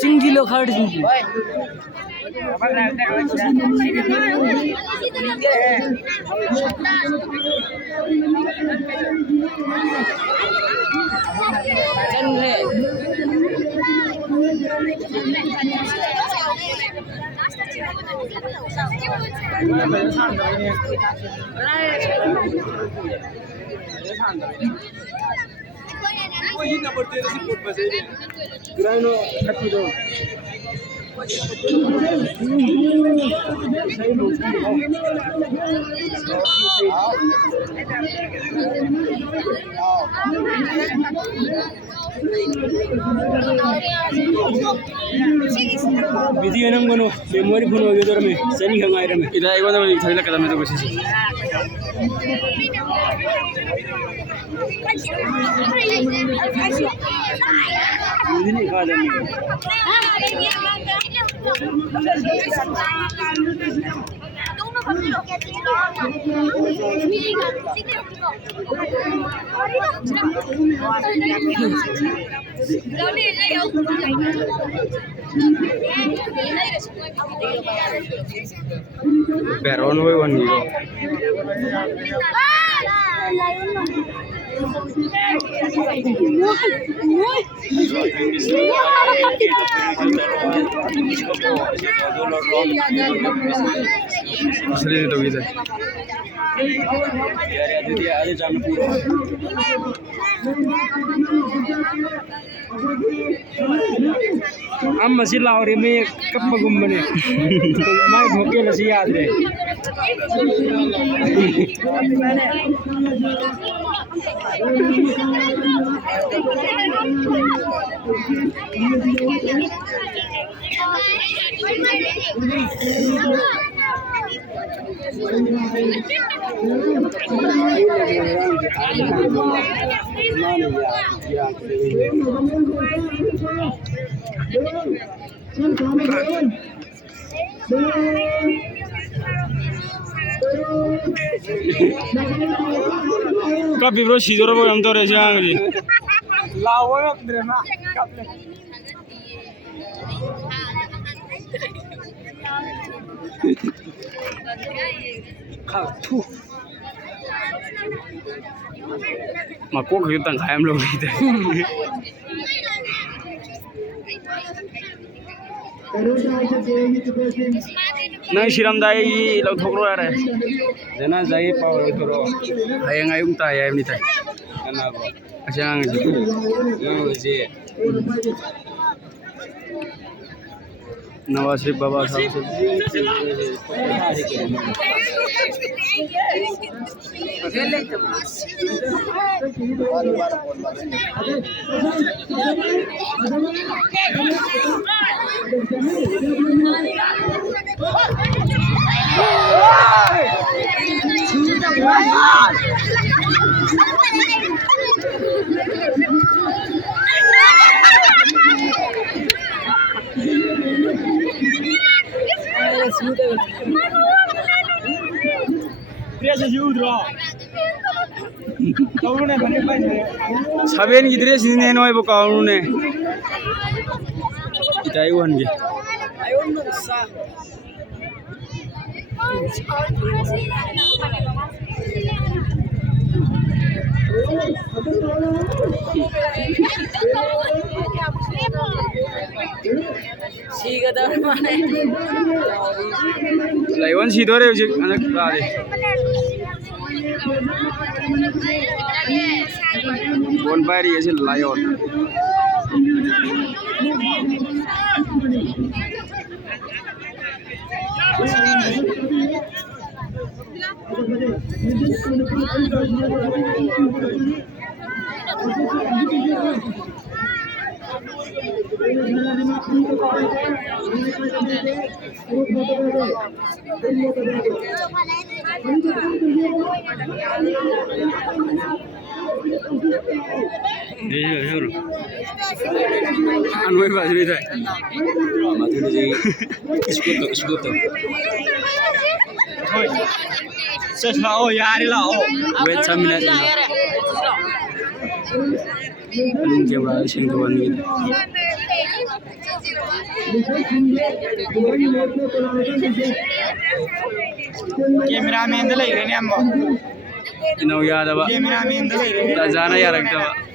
चिंगिलो खाड चिंगी Video nang gono memory phone hoge dor me seni khangai rame ida ego da thai la kada me to beshi ini kha jani Baron we one hero. Asli itu gitu. Dia ada jam am masih laure me kapagum bane mai bhoke la si yaad re Kapi bro sidoro bo am to re jang ji lawo andre na kaple kha thu mà có cái tầng hai em luôn đi nang siram dai lo thokro are jana jai paw thoro ayang ayung ta ya ni thai kana bo achang ji no je Nawaz Sharif बाबा साहब Saben ki dress ni no ibo kaunu ne itai wan ge ayon no sa siga dar mane laiwan si dore je anak bale bonfire is a lion Jujur. Anu ba sini teh? Mati ni iskuto. Sesma oh ya ari la oh. Wait some minute. Ini coba sing tuan ni. Cameraman dala irene amma. Ina ya da ba. Cameraman dala irene. Ta jana ya rakta ba.